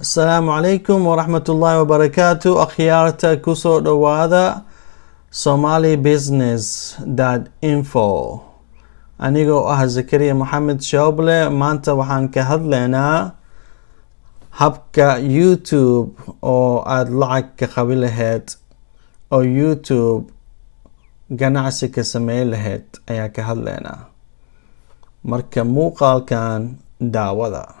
Assalamu alaikum wa rahmatullahi wa barakatuh. Akhyaarta kusoo dhawaada somalibusiness.info. Anigoo ah Zakariya Mohamed Shooble. Maanta waxaan ka hadlaynaa habka YouTube oo aad lacag ka qabi lahayd oo YouTube ganacsi ka sameyn lahayd ayaa ka hadlaynaa. Marka muuqaalkan daawada.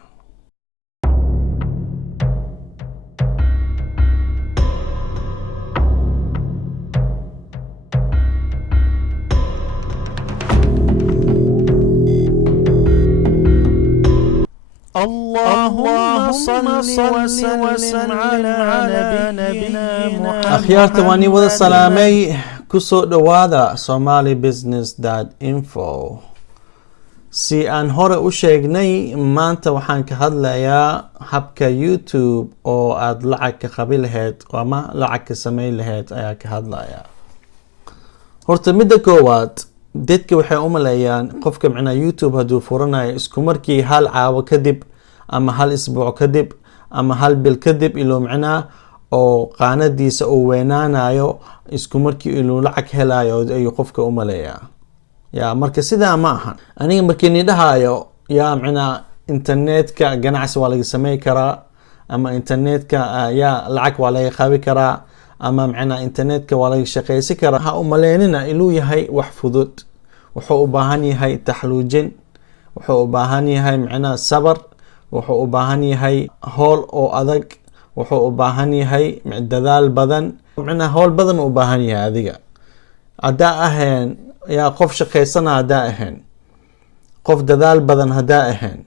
اللهم صل وسلم على نبينا محمد. Akhyaarta waan wada salaamay. Kusoo dhawaada somalibusiness.info. Si aan hore u sheegnay, maanta waxaan ka hadlayaa habka YouTube oo aad lacag ka qabi lahayd ama lacag ka sameyn lahayd ayaa ka hadlayaa. Horta midda koowaad, dadka waxay u maleeyaan qofka YouTube hadduu furanayo isku markii hal caawo kadib ama hal isbuuc kadib ama hal bil kadib iluu oo qaanadiisa uu weynaanayo isku markii iluu lacag helayo ayuu qofka u maleeyaa. Marka sidaa ma aha. Aniga markii ni dhahayo internetka ganacsi waa laga sameyn karaa ama internetka lacag waa laga qabi karaa ama internetka waa laga shaqeysi karaa. Ha u maleynina inuu yahay wax fudud. Wuxuu u baahan yahay taxluujin, wuxuu u baahan yahay sabar, wuxuu u baahan yahay howl oo adag, wuxuu u baahan yahay dadaal badan, howl badan u baahan yahay adiga. Hadaa ahayn qof shaqeysana, hadaa ahayn qof dadaal badan, hadaa ahayn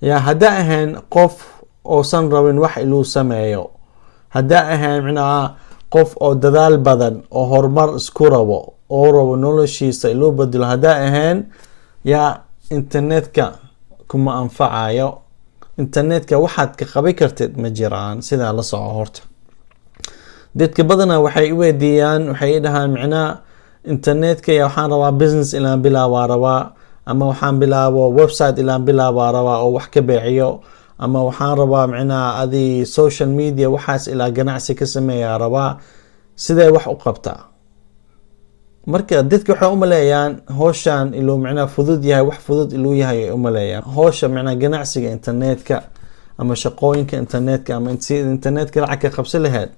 hadaa ahayn qof oosan rabin wax inuu sameeyo, hadaa ahayn qof oo dadaal badan oo horumar isku rabo oo rabo noloshiisa inuu bedelo, hadaa ahayn internetka kuma anfacayo. internetka waxaad ka qabi kartid ma jiraan. sidaa la soco horta. dadka badana waxay weydiiyaan, waxay dhahaan internetka waxaan rabaa business ilaan bilaabaa rabaa, ama waxaan bilaabo website ilaan bilaabaa rabaa oo wax ka beeciyo, ama waxaan rabaa adi social media waxaas ilaa ganacsi ka sameeyaa rabaa. sidee wax u qabtaa? marka dadka waxay u maleeyaan howshan iluu fudud yahay, wax fudud iluu yahay ay u maleeyaan. howsha ganacsiga internetka ama shaqooyinka internetka ama internetka lacag ka qabsi lahayd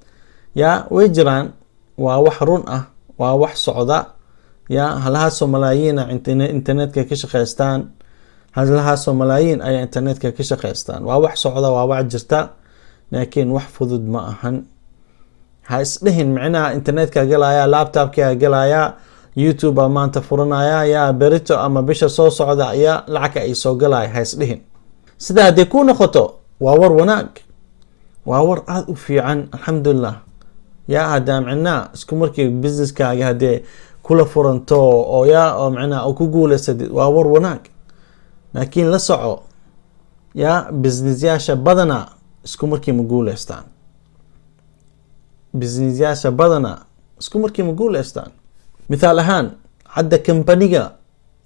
way jiraan. waa wax run ah, waa wax socda. halahaasoo malaayiin internetka ka shaqeystaan, halahaasoo malaayiin ayaa internetka ka shaqeystaan. waa wax socda, waa wax jirta, laakiin wax fudud ma ahan. ha isdhihin internetka galaya, laptopka galaya, YouTube maanta furanaya, berito ama bisha soo socda lacag ay soo galaya. ha isdhihin. sida hadday ku noqoto waa war wanaag, waa war aad u fiican. alxamdulillah. hadaa isku markii businesskaaga haddee kula furanto oo oo ku guuleysatid waa war wanaag. laakiin la soco businessyaasha badana isku markii ma guuleystaan. businessyaasha badana isku markii ma guuleystaan. mithaal ahaan, hadda companiga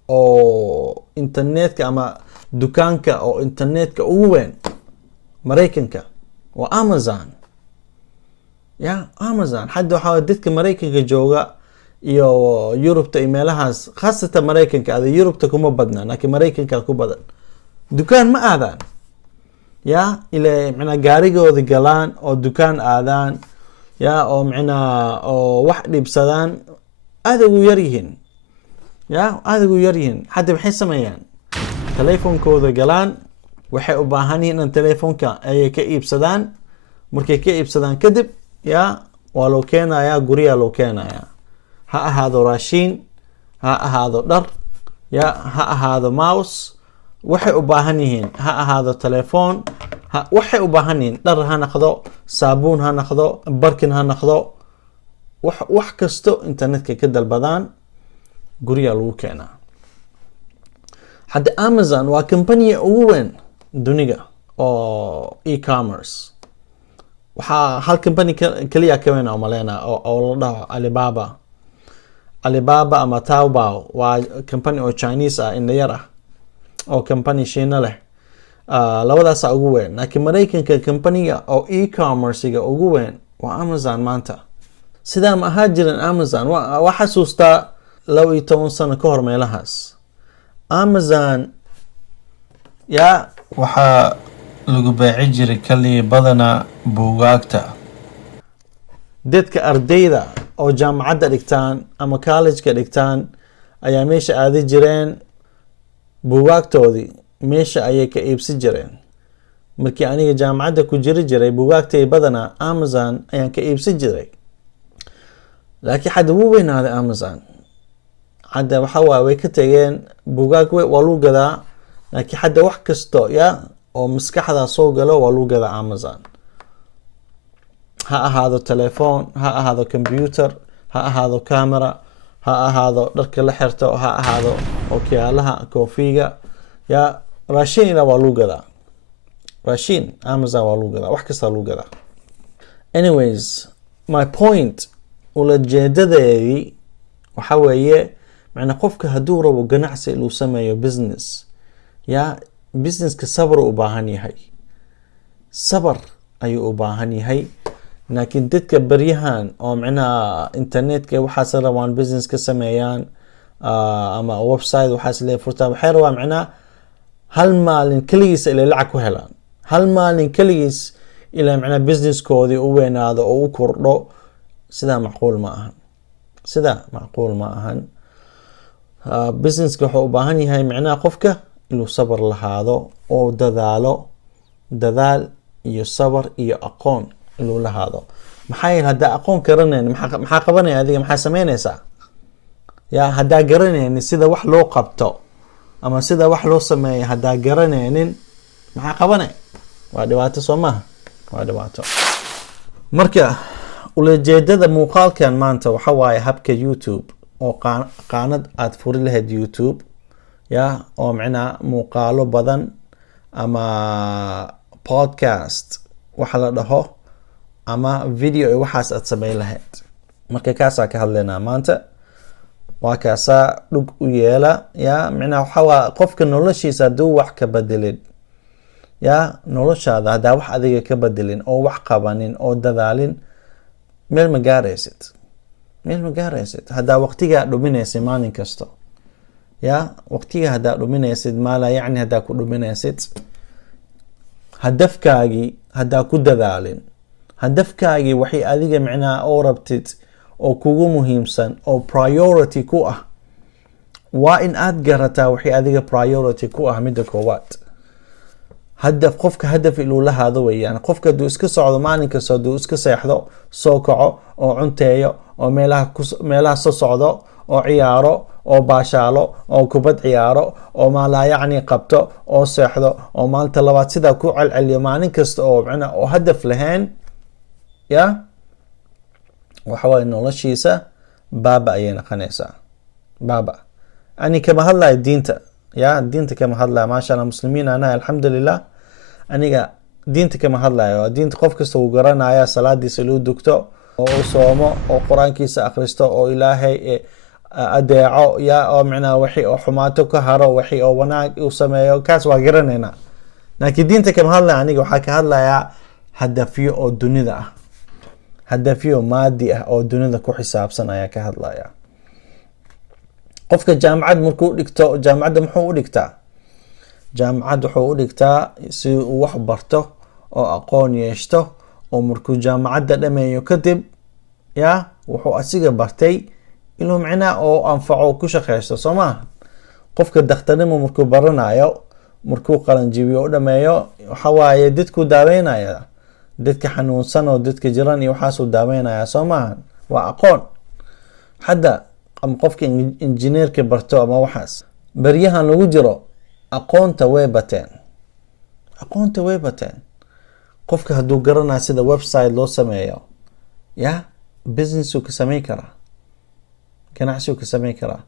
oo internetka ama dukaanka oo internetka ugu weyn Mareykanka waa Amazon. Amazon hadda waxaa dadka Mareykanka jooga iyo Yurubta iyo meelahaas, khaasatan Mareykanka. ada Yurubta kuma badna, laakiin Mareykanka ku badan. dukaan ma aadaan. ilaa gaarigooda galaan oo dukaan aadaan oo oo wax dhibsadaan. aad ugu yar yihiin. aad ugu yar yihiin. hadda maxay sameeyaan? telefoonkooda galaan, waxay u baahan yihiin in telefoonka ay ka iibsadaan. markay ka iibsadaan kadib waa loo keenayaa, guriyaa loo keenayaa. ha ahaado raashiin, ha ahaado dhar, ha ahaado mouse, waxay u baahan yihiin. ha ahaado telefoon, waxay u baahan yihiin. dhar ha noqdo, saabuun ha noqdo, barkin ha noqdo, wax kasto internetka ka dalbadaan, guriyaa lagu keenaa. hadda Amazon waa company ugu weyn duniga oo e-commerce. waxaa hal company kaliya ka weyn umaleynaa oo la dhaho Alibaba. Alibaba ama Taobao waa company oo Chinese ah, indha yar ah, oo company Shiina leh. labadaasa ugu weyn. laakiin maraykanka companiga oo e-commercega ugu weyn waa Amazon maanta. sidaa ma ahaa jirin Amazon. waa xasuustaa 12 sano ka hor meelahaas. Amazon waxaa lagu baaci jiray kaliya badana buugaagta. dadka ardayda oo jaamacadda dhigtaan ama college-ka dhigtaan ayaa meesha aadi jireen. buugaagtoodii meesha ayay ka iibsi jireen. markii aniga jaamacadda ku jiri jiray buugaagtay badana Amazon ayaan ka iibsi jiray. laakiin hadda wuu weynaaday Amazon. hadda waxa way ka tageen buugaag waa lagu gadaa. laakiin hadda wax kasto oo maskaxda soo galo waa lagu gadaa Amazon. ha ahaado telefoon, ha ahaado computer, ha ahaado camera, ha ahaado dharka la xirto, ha ahaado ookiyaalaha, koofiga, raashin waa lagu gadaa. raashin Amazon waa lagu gadaa. wax kasta lagu gadaa. anyways, my point ulajeedadeedii waxa weeye macna qofka hadduu rabo ganacsi inuu sameeyo business, businesska sabar u baahan yahay. sabar ayuu u baahan yahay. laakiin dadka baryahan oo macnaha internetka waxaas rabaan business ka sameeyaan ama website waxaas leeyahay furtaan, waxay rabaan macnaha hal maalin kaligiis ilaa lacag ku helaan. hal maalin kaligiis ilaa macnaha businesskoodii u weynaado oo u kordho. sidaa macquul ma ahan. sidaa macquul ma ahan. businesska wuxuu u baahan yahay macnaha qofka inuu sabar lahaado oo dadaal iyo sabar iyo aqoon inuu lahaado. maxaa yeelay haddaa aqoon garanaynin maxaa qabanaya adiga, maxaa samaynaysaa? haddaa garanaynin sida wax loo qabto ama sida wax loo sameeyo, haddaa garanaynin maxaa qabanay? waa dhibaato soo maaha. waa dhibaato. marka ulajeedada muuqaalkan maanta waxa waaye habka YouTube oo qaanad aad furi lahayd YouTube oo macnaha muuqaalo badan ama podcast waxa la dhaho ama video iyo waxaas aad samayn lahayd. marka kaasaa ka hadlaynaa maanta. waa kaasaa dhug u yeela. macnaha waxa waa qofka noloshiisa hadduu wax ka bedelin, noloshaada haddaa wax adiga ka bedelin oo wax qabanin oo dadaalin, meel ma gaaraysid. haddaa waqtigaa dhuminaysid maalin kasto, waqtiga haddaa dhuminaysid maala yacni haddaa ku dhuminaysid, hadafkaagii haddaa ku dadaalin, hadafkaagii waxay adiga macnaha oo rabtid oo kugu muhiimsan oo priority ku ah, waa in aad garataa waxay adiga priority ku ah. midda koowaad, qofka hadaf inuu lahaado weeyaan. qofka hadduu iska socdo maalin kasta, hadduu iska seexdo, soo kaco oo cunteeyo oo meelaha soo socdo oo ciyaaro oo baashaalo oo kubad ciyaaro oo maalaa yacni qabto oo seexdo oo maalinta labaad sidaa ku celceliyo maalin kasta oo macnaha oo hadaf lahayn, waxa waaye noloshiisa baaba ayay noqonaysaa. baaba. ani kama hadlayo diinta, diinta kama hadlayo. maasha Allah, muslimiin anahay alxamdulilah. aniga diinta kama hadlayo. diinta qof kasta uu garanaya, salaadiisa loo dugto oo u soomo oo quraankiisa akhristo oo ilaahay adeeco, oo macnaha wixii oo xumaato ka haro, wixii oo wanaag uu sameeyo, kaas waa garanaynaa. laakiin diinta kama hadlayo. aniga waxaa ka hadlayaa hadafyo oo dunida ah, hadafyo maadi ah oo dunida ku xisaabsan ayaa ka hadlaya. qofka jaamacad markuu dhigto, jaamacadda muxuu u dhigtaa? jaamacad wuxuu u dhigtaa si uu wax barto oo aqoon yeeshto, oo markuu jaamacadda dhameeyo kadib wuxuu asiga bartay inuu macnaha oo anfaco ku shaqeysto, soo maaha. qofka dhakhtarnimo markuu baranayo, markuu qalanjibiyo u dhameeyo, waxa waaye dadku daaweynaya, dadka xanuunsan oo dadka jiran iyo waxaasuu daaweynaya, soo maaha. waa aqoon. hadda ama qofka injineerka barto ama waxaas baryahan lagu jiro, aqoonta way bateen. qofka hadduu garanayo sida website loo sameeyo, businessuu ka samayn karaa, ganacsiuu ka samayn karaa.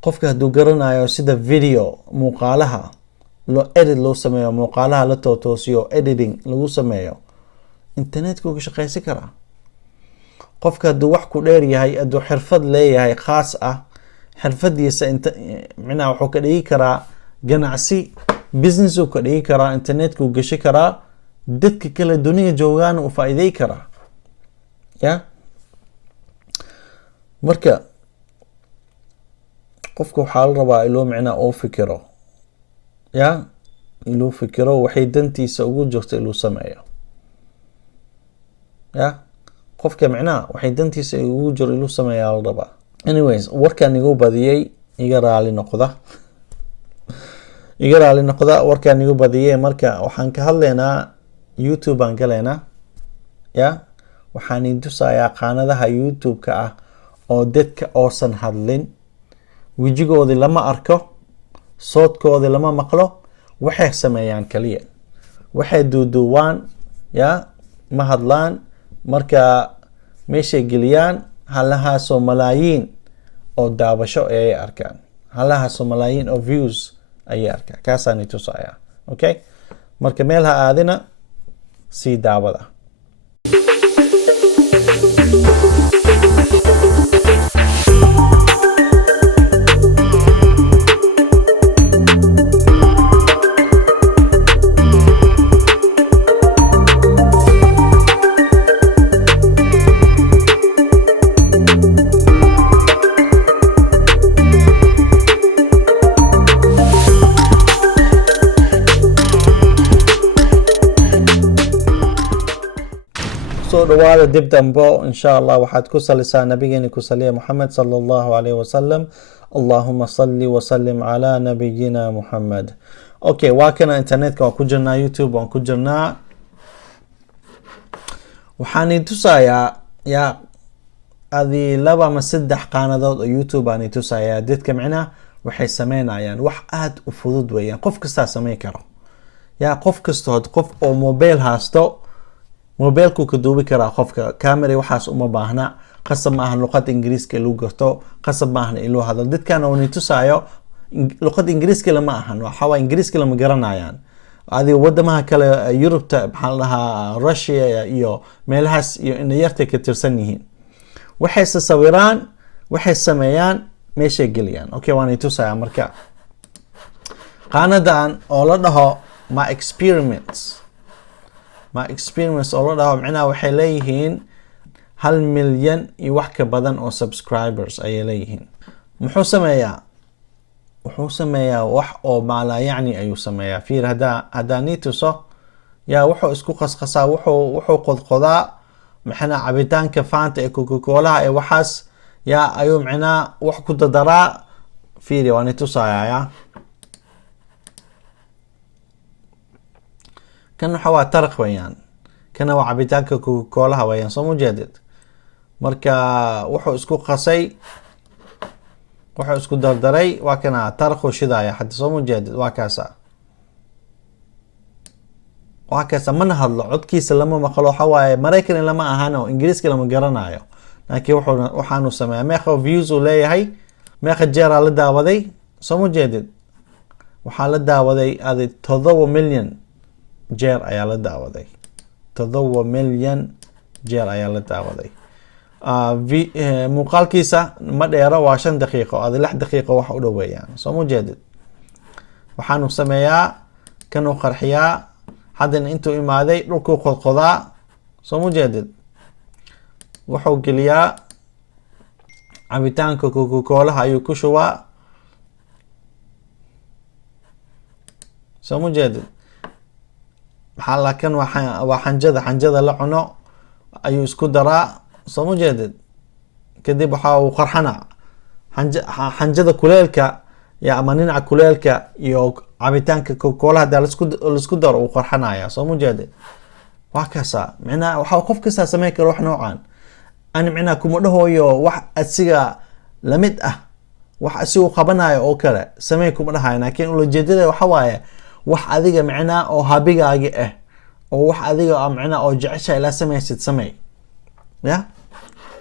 qofka hadduu garanayo sida video muuqaalaha loo sameeyo, muuqaalaha la toosiyo, editing lagu sameeyo, internetkuu ka shaqaysan karaa. qofka hadduu wax ku dheer yahay, hadduu xirfad leeyahay khaas ah, xirfadiisa macnaha wuxuu ka dhigi karaa ganacsi business uu ka dhigi karaa, internetka uu gashi karaa, dadka kale duniya joogaan uu faa'iiday karaa. Ya marka qofka waxaa la rabaa inuu micnaa oo fikiro, ya inuu fikiro waxay dantiisa ugu jirto inuu sameeyo. Ya qofka micnaa waxay dantiisa ugu jiro inuu sameeyo la rabaa. Anyways, warkaan igu badiyay, iga raali noqda warkaan igu badiyay. Marka waxaan ka hadlaynaa YouTube aan galaynaa. Ya waxaan idin tusayaa qaanadaha YouTube-ka ah oo dadka oosan hadlin, wejigoodii lama arko, soodkoodii lama maqlo, waxay sameeyaan kaliya waxay duuduwaan, ya ma hadlaan. Marka meeshay geliyaan halahaasoo malaayiin oo daabasho ayay arkaan, halahaasoo malaayiin oo views ayay arkaan. kaasaan i tusayaa. Okay, marka meel ha aadina, sii daawada. dhawaada dib dambo insha Allah waxaad ku salisaa nabigeena ku saliya Muhammad sallallahu alayhi wasallam. Allahumma salli wa sallim ala nabiyina Muhammad. Okay, waa kana internetka waan ku jirnaa, YouTube waan ku jirnaa. waxaan i tusayaa ya adi laba ama saddex qaanadood oo YouTube aan i tusayaa. dadka micnaa waxay sameynayaan wax aad u fudud weeyaan, qof kasta sameyn karo. ya qof kasta qof oo mobile haasto, mobilku ka duubi karaa qofka. camera waxaas uma baahna, qasab maahan luqad ingiriiska lagu garto, qasab maahan inuu hadlo. dadkan oo ni tusaayo luqad ingiriiska lama ahan, waxa waa ingiriiska lama garanayaan. adiga wadamaha kale Yurubta maxaa la dhahaa Russia iyo meelahaas iyo in yartay ka tirsan yihiin. waxay sawiraan, waxay sameeyaan, meeshay geliyaan. Okay, waan i tusayaa marka qaanadan oo la dhaho my experiments oo la dhaho micnaha waxay leeyihiin 1,000,000 iyo wax ka badan oo subscribers ayay leeyihiin. muxuu sameeyaa? wuxuu sameeyaa wax oo maala yacni ayuu sameeyaa. fiir haddaa ni tuso, yaa wuxuu isku qasqasaa, wuxuu qodqodaa maxana cabitaanka Fanta ee Coca-Cola ee waxaas, yaa ayuu micnaa wax ku dadaraa. fiiri waan i tusayaa. ya kan waxa waa taraq weeyaan, kana waa cabitaanka Coca-Cola weeyaan, soo mujeedid. marka wuxuu isku qasay, wuxuu isku dardaray, waa kana taraqu shidaaya hadda, soo mujeedid. waa kaasa mana hadlo, codkiisa lama maqlo. waxa waaye Maraykan lama ahano, ingiriiska lama garanayo, laakiin waxaanu sameeyaa. meeqa views uu leeyahay, meeqa jeeraa la daawaday, soo mujeedid. waxaa la daawaday adi 7 milyan jeer ayaa la daawaday. 7 milyan jeer ayaa la daawaday. muuqaalkiisa ma dheero, waa 5 daqiiqo, adi 6 daqiiqo wax u dhoweeyaan, soo mujeedid. waxaanu sameeyaa, kanuu qarxiyaa, haddana intuu imaaday dhulkuu qodqodaa, soo mujeedid. wuxuu geliyaa cabitaanka Coca-Cola ayuu ku shubaa, soo mujeedid. maxaa laakiin waa xanjada la cuno ayuu isku daraa, soo mujeedid. kadib waxa uu qarxana xanjada kuleelka ama dhinaca kuleelka iyo cabitaanka Coca-Cola hadda laisku daro uu qarxanaya, soo mujeedid. waa kaasa micnaa waxa qof kasta sameyn karo wax noocan. ani micnaa kuma dhahooyo wax asiga lamid ah, wax asigu qabanayo oo kale sameey kuma dhahayo, laakiin ujeedada waxa waaye wax adiga micnaa oo habigaaga ah, oo wax adiga micnaa oo jecesha ila samaysid sameey. ya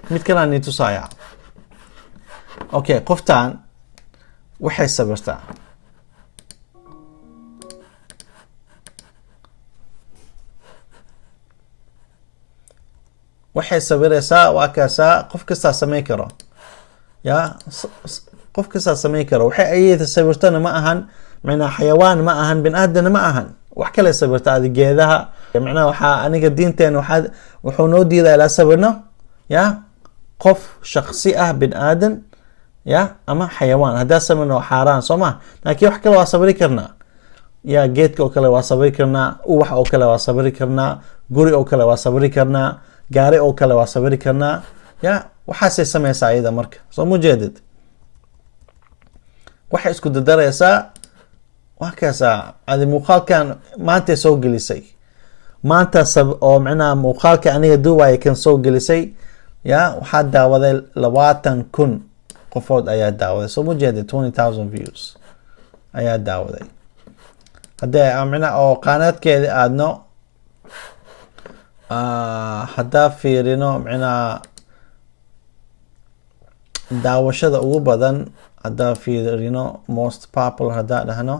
mid kale ni tusaaya. okay, qoftaan waxay sabirtaa. waxay sabiraysaa, waa kaasa qof kasta sameyn karo. ya qof kasta sameyn karo. waxay ayada sabirtana ma ahan macnaa xayawaan ma ahan bin aadana ma ahan wax kale sawirta adi geedaha macnaa waxaa aniga diinteena wuxuu noo diidaa ilaa sawirno ya qof shaksi ah bin aadan ya ama xayawaan haddaa sawirno xaaraan soo ma laakiin wax kale waa sawiri karnaa ya geedka oo kale waa sawiri karnaa ubax oo kale waa sawiri karnaa guri oo kale waa sawiri karnaa gaari oo kale waa sawiri karnaa ya waxaasay samaysaa ayada marka soo mujeedid waxay isku dadaraysaa waa kaasaa adi muuqaalkan maantay soo gelisay maanta oo macnaha muuqaalka aniga duubaya kan soo gelisay ya waxaa daawaday 20,000 qofood ayaa daawaday soo mujeedid 20,000 views ayaa daawaday haddee macnaha oo qaanaadkeeda aadno haddaa fiirino macnaha daawashada ugu badan haddaa fiirino most popular haddaa dhahno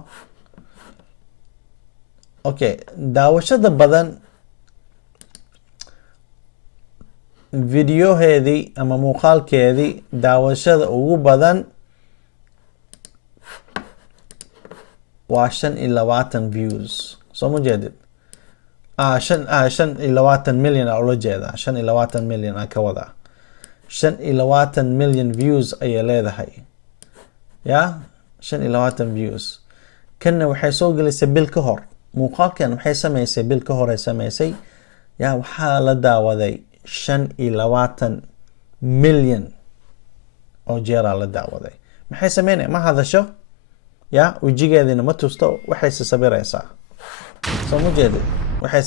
okay daawashada badan videoheedii ama muuqaalkeedii daawashada ugu badan waa 25 views soo ma jeedid 25 million aa ula jeedaa 25 million aan ka wadaa 25 million views ayay leedahay ya 25 views kanna waxay soo gelisay bil ka hor muuqaalkan waxay samaysay bil ka hor ay samaysay ya waxaa la daawaday 25 million oo jeeraa la daawaday maxay sameynay ma hadasho ya wajigeedina ma tusto waxay sawiraysaa soo ma jeedid waxay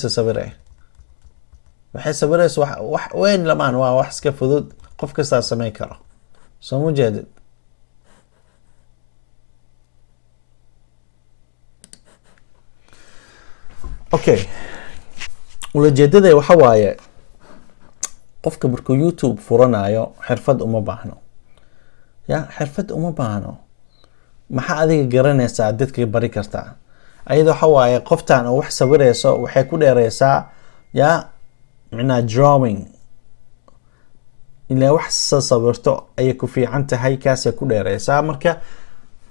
sawiraysaa wax weyn lamaan waa wax iska fudud qof kastaa samayn karo soo ma jeedid okay ulajeedada waxa waaye qofka markuu YouTube furanayo xirfad uma baahno ya xirfad uma baahno maxaa adiga garanaysaa dadka bari kartaa ayada waxa waaye qoftaan oo wax sawirayso waxay ku dheeraysaa ya macnaa drawing ilaa wax sawirto ayay ku fiican tahay kaasay ku dheeraysaa marka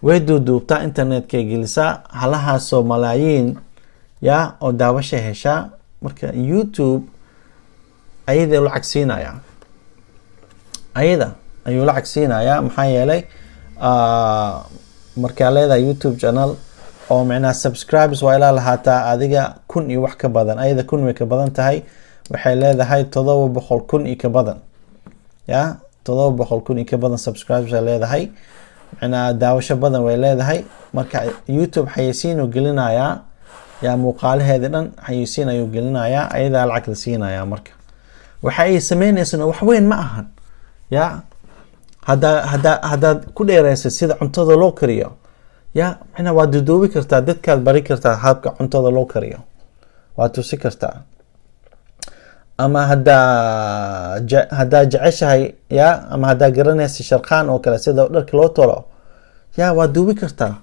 way duuduubtaa internetkay gelisaa halahaasoo malaayiin ya oo daawasha heshaa marka YouTube ayada lacag siinaya ayada ayuu lacag siinayaa maxaa yeelay markaa leedahay YouTube channel oo macnaa subscribers waa ilaa lahaataa adiga 1,000 iyo wax ka badan ayada 1,000 way ka badan tahay waxay leedahay 700,000 iyo ka badan ya 700,000 iyo ka badan subscribers ay leedahay macnaa daawasho badan way leedahay marka YouTube xayeysiin uu gelinayaa ya muuqaalaheeda dhan xayeysiin ayuu gelinayaa ayadaa lacag la siinayaa marka waxa ay sameynaysaa wax weyn ma ahan ya haddaad ku dheeraysa sida cuntada loo kariyo ya macnaa waad duduubi kartaa dadkaad bari kartaa habka cuntada loo kariyo waad tusi kartaa ama haddaa jeceshahay ya ama haddaa garanaysa sharqaan oo kale sida dharka loo tolo ya waad duubi kartaa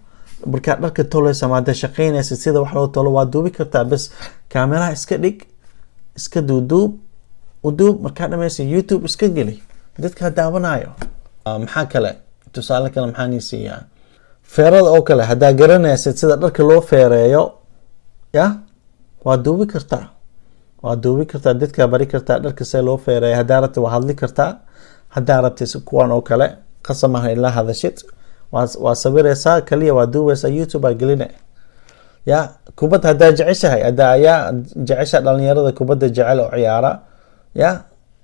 markaad dharka tolaysa ama haddaa shaqaynaysa sida wax loo tolo waad duubi kartaa bas kaameraha iska dhig iska duuduub uduub markaa dhamaysa YouTube iska geli dadka daawanayo maxaa kale tusaale kale maxaa nii siiyaa feerada oo kale haddaa garanaysid sida dharka loo feereeyo ya waad duubi kartaa dadkaa bari kartaa dharka see loo feereeyo haddaa rabta waa hadli kartaa haddaa rabta kuwan oo kale qasamaha ilaa hadashid waa sawiraysaa kaliya waa duubaysaa YouTube aa geline ya kubad haddaa jeceshahay ayaa jecesha dhalinyarada kubadda jecel oo ciyaara ya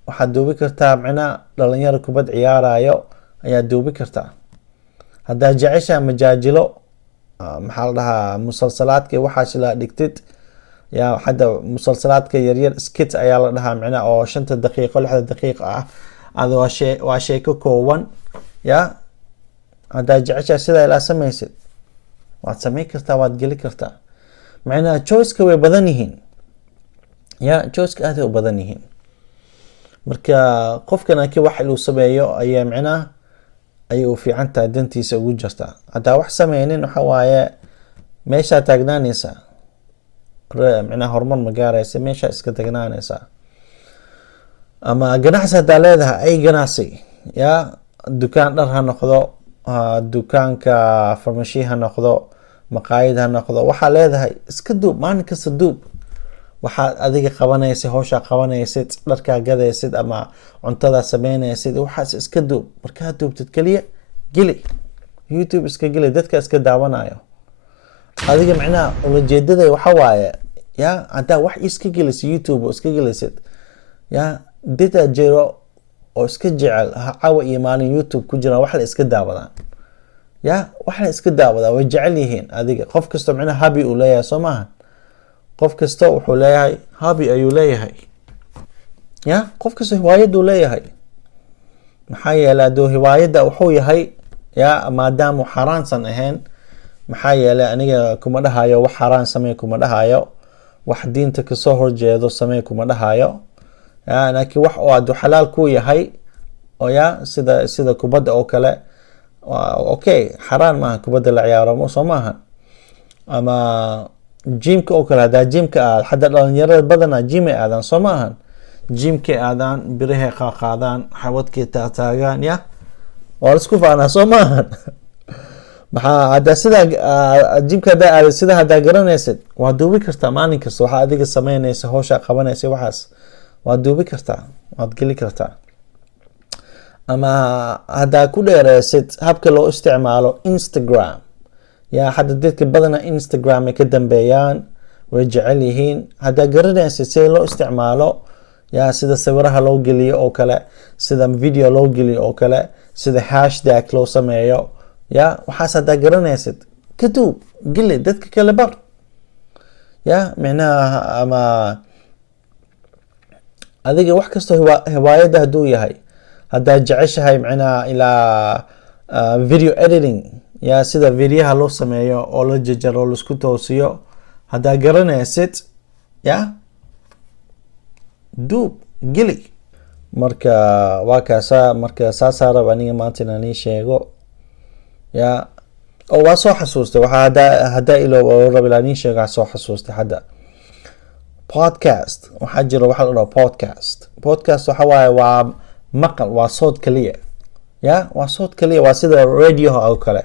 waxaad duubi kartaa macnaa dhalinyaro kubad ciyaarayo ayaa duubi kartaa haddaa jecesha majaajilo maxaa la dhahaa musalsalaadka waxaas la dhigtid ya hadda musalsalaadka yaryar skit ayaa la dhahaa macnaa oo 5 daqiiqo 6 daqiiqo ah ada waa sheeko kooban ya haddaa jecesha sida ila samaysid waad samayn kartaa waad geli kartaa macnaa choice-ka way badan yihiin ya choice-ka aad u badan yihiin marka qofkan aki wax uu sameeyo ayaa macnaa ay u fiican tahay dantiisa ugu jirta haddaa wax sameynin waxa waaye meesha taagnaanaysa macnaa horumar ma gaaraysa meesha iska taagnaanaysa ama ganacsi haddaa leedahay ay ganacsi ya dukaan dhar ha noqdo dukaanka farmashi ha noqdo maqaayad ha noqdo, waxaa leedahay iska duub, maalin kasta duub waxaad adiga qabanaysid, hawshaa qabanaysid, dharkaa gadaysid ama cuntadaa sameynaysid, waxaas iska duub. Markaa duubtid keliya geli YouTube, iska geli, dadka iska daawanayo. Adiga micnaha ulajeedada waxa waaye ya haddaa wax iska gelisid YouTube oo iska gelisid ya dada jiro oo iska jecel cawa iyo maalin YouTube ku jiraan, wax la iska daawadaan ya, wax la iska daawadaa, way jecel yihiin. Adiga qof kasta micnaha hobby uu leeyahay soo maahan, qof kasta wuxuu leeyahay hobby ayuu leeyahay ya, qof kasta hiwaayad uu leeyahay. maxaa yeelay hadduu hiwaayadda wuxuu yahay ya maadaama xaraansan ahayn, maxaa yeelay aniga kuma dhahayo wax xaraan samee, kuma dhahayo wax diinta kasoo horjeedo samee, kuma dhahayo ya, laakiin wax oo hadduu xalaal ku yahay oo ya sida kubadda oo kale okay, xaraan maaha kubadda la ciyaaro soo maahan. ama jimka oo kale, haddaa jimka aad hadda dhalinyarada badanaa jimay aadaan soo maahan, jimkay aadaan, birahay qaadaan, xawadkay taagtaagaan ya, waa laisku faanaa soo maahan. maxaa haddaa sidaa jimka haddaa aadad sidaa haddaa garanaysid, waa duubi kartaa maalin kasta waxaa adiga sameynaysa, hawshaa qabanaysa, waxaas waad duubi kartaa, waad geli kartaa. ama haddaa ku dheereysid habka loo isticmaalo Instagram ya, hadda dadka badana Instagram ay ka dambeeyaan, way jecel yihiin. haddaa garanaysid sida loo isticmaalo ya, sida sawiraha loo geliyo oo kale, sida video loo geliyo oo kale, sida hashtag loo sameeyo ya, waxaas haddaa garanaysid ka duub, geli, dadka kale bar ya. micnaha ama adiga wax kastoo hiwaayadda hadduu yahay, haddaa jeceshahay micnaha ilaa video editing ya, sida videoha loo sameeyo oo la jajaro, laisku toosiyo, haddaa garanaysid ya duub, geli. marka waa kaasa, marka saasaa raba aniga maanta inaan ii sheego ya. oo waa soo xasuustay, waxaa haddaa ilo raba inaan ii sheego, soo xasuustay hadda podcast. waxaa jira waxa la dhaho podcast. podcast waxa waaye waa maqal, waa sood kaliya ya, waa sood kaliya, waa sida radioha oo kale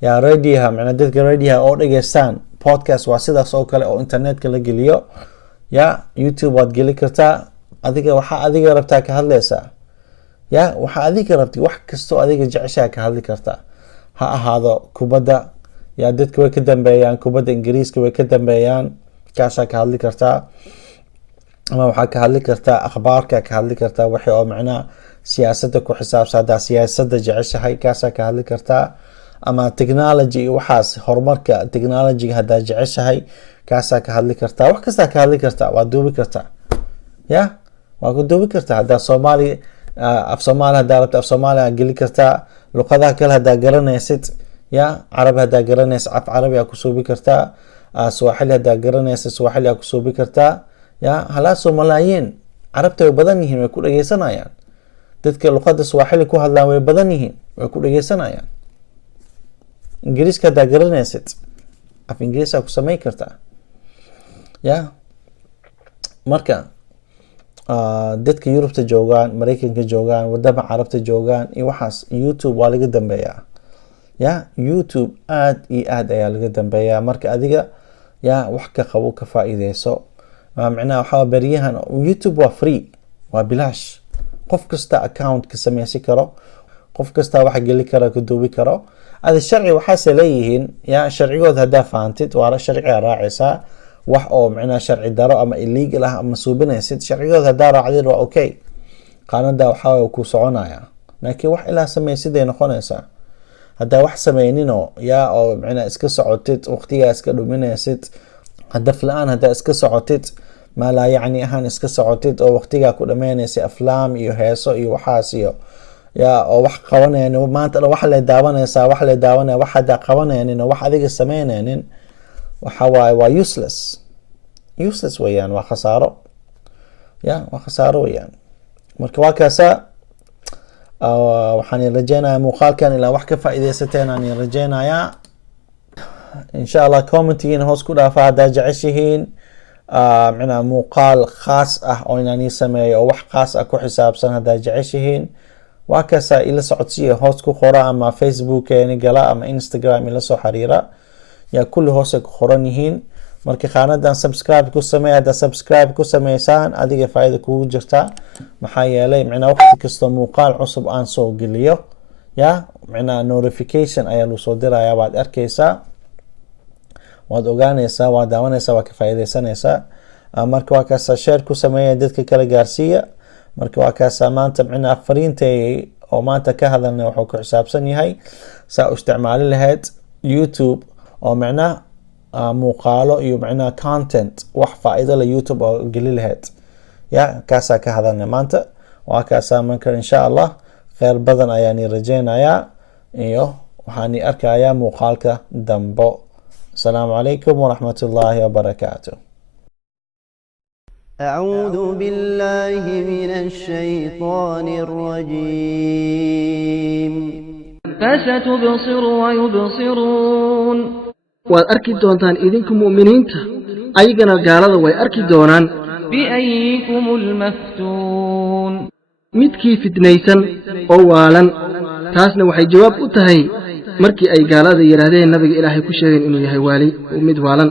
ya. radioha macnaa dadka radioha oo dhageystaan, podcast waa sidaas oo kale oo internetka la geliyo ya. YouTube waad geli kartaa, adiga waxaa adiga rabtaa ka hadlaysaa ya, waxaa adiga rabtay, wax kastoo adiga jeceshaa ka hadli kartaa. ha ahaado kubadda ya, dadka way ka dambeeyaan, kubadda ingiriiska way ka dambeeyaan, kaasaa ka hadli kartaa. ama waxaa ka hadli kartaa akhbaarka, ka hadli kartaa wixii oo macnaha siyaasadda ku xisaabsan, haddaa siyaasadda jeceshahay, kaasaa ka hadli kartaa. ama technology iyo waxaas, horumarka technologyga haddaa jeceshahay, kaasaa ka hadli kartaa. wax kastaa ka hadli kartaa, waa duubi kartaa ya, waa ku duubi kartaa. haddaa soomaali af soomaali haddaa rabta, af soomaali geli kartaa. luqadaha kale haddaa garanaysid ya, carabi haddaa garanaysid, af carabi aa ku suubi kartaa. swaaxili haddaa garanaysid, swaaxili aa ku suubi kartaa ya. halaasoo malaayiin carabta way badan yihiin, way ku dhageysanayaan. dadka luqada swaaxili ku hadlaan way badan yihiin, way ku dhageysanayaan. ingiriiska haddaa garanaysid, af ingiriis aa ku samey kartaa ya. marka dadka Yurubta joogaan, Mareykanka joogaan, wadama carabta joogaan iyo waxaas, YouTube waa laga dambeeyaa ya. YouTube aad iyo aad ayaa laga dambeeyaa. marka adiga ya wax ka qabo, ka faa'iideyso. micnaha waxaa beriyahan YouTube waa free, waa bilaash. qof kasta account ka sameysi karo, qof kasta wax geli karo, ka duubi karo. ada sharci waxaase leeyihiin ya, sharcigood haddaa fahamtid, waa sharciga raacaysaa. wax oo micnaha sharci daro ama illegal ah ama suubinaysid, sharcigood haddaa raacdid waa okay, qaanada waxaa ku soconaya. laakiin wax ilaa sameysid ay noqonaysaa. haddaa wax sameyninoo ya, oo micnaha iska socotid, waqtigaa iska dhuminaysid, hadaf la-aan haddaa iska socotid, maalaa yacni ahaan iska socotid, oo waqtigaa ku dhameynaysa aflaam iyo heeso iyo waxaas iyo ya, oo wax qabanaynin maanta wax la daawanaysaa, wax la daawanaya, wax haddaa qabanaynin oo wax adiga sameynaynin, waxa waaye waa useless weeyaan, waa khasaaro ya, waa khasaaro weeyaan. marka waa kaasa, waxaan rajeynayaa muuqaalkan ilaa wax ka faa'iideysateen aan rajeynayaa. insha Allah commentigiina hoos ku dhaafa haddaa jeceshihiin micnaha muuqaal khaas ah oo inaan ii sameeyo oo wax khaas ah ku xisaabsan haddaa jeceshihiin. waa kaasa ila socodsiiya, hoos ku qora, ama Facebook gala ama Instagram ila soo xiriira. yaa kulli hoose ku qoran yihiin marka qaanadan subscribe ku sameey hada subscribe ku sameysaan adiga faa'iido kugu jirta maxaa yeelay macna waqti kasta muuqaal cusub aan soo geliyo ya macna notification ayaa loo soo dirayaa waad arkaysaa waad ogaanaysaa waad daawanaysaa waa ka faa'iideysanaysaa marka waa kaas share ku sameeya dadka kala gaarsiiya marka waa kaas maanta macna fariintay oo maanta ka hadalnay wuxuu ku xisaabsan yahay saa u isticmaali lahayd YouTube oo macna muuqaalo iyo macna content wax faa'iido leh YouTube oo gali lahayd ya kaasa ka hadalnay maanta waa kaas marka insha Allah khayr badan ayaan rajeynayaa iyo waxaan arkayaa muuqaalka dambo السلام عليكم ورحمة الله وبركاته أعوذ بالله من الشيطان الرجيم فستبصر ويبصرون وأركي دونتان إذنكم مؤمنين أيقنا قالوا ويأركي دونان بأيكم المفتون midkii fitnaysan oo waalan taasna waxay jawaab u tahay markii ay gaalada yiraahdeen nabiga ilaahay ku sheegeen inuu yahay waali oo mid waalan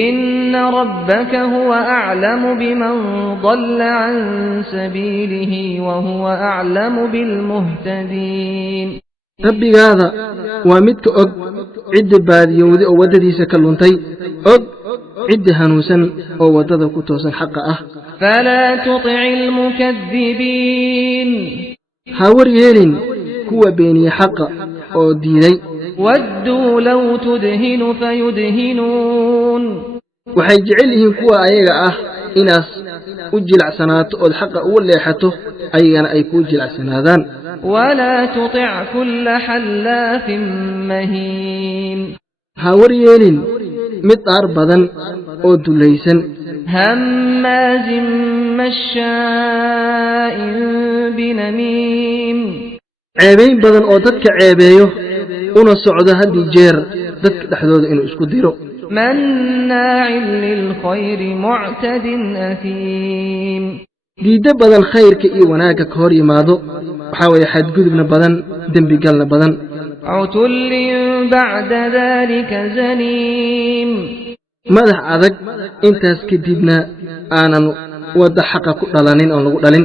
inna rabbaka huwa a'lamu biman dhalla an sabilihi wa huwa a'lamu bil muhtadin rabbigaada waa midka og cid baadiyowdi oo wadadiisa ka luntay og cid hanuusan oo wadada ku toosan xaq ah fala tuti'il mukaththibin hawar yeelin kuwa beeniya xaq oo diiday waddu law tudhinu fayudhinun waxay jecel yihiin kuwa ayaga ah inaas u jilacsanaato oo xaqa u leexato ayagana ay ku jilacsanaadaan wala tuti' kull halafin mahin hawar yeelin mid aar badan oo dulaysan hammazin masha'in binamim ceebayn badan oo dadka ceebeeyo una socdo hadii jeer dadka dhaxdooda inuu isku diro manna'in lil khayri mu'tadin athim diida badan khayrka iyo wanaaga ka hor yimaado waxa way xadgudubna badan dambi galna badan utullin ba'da dhalika zanim madax adag intaas kadibna aanan wada xaqa ku dhalanin oo lagu dhalin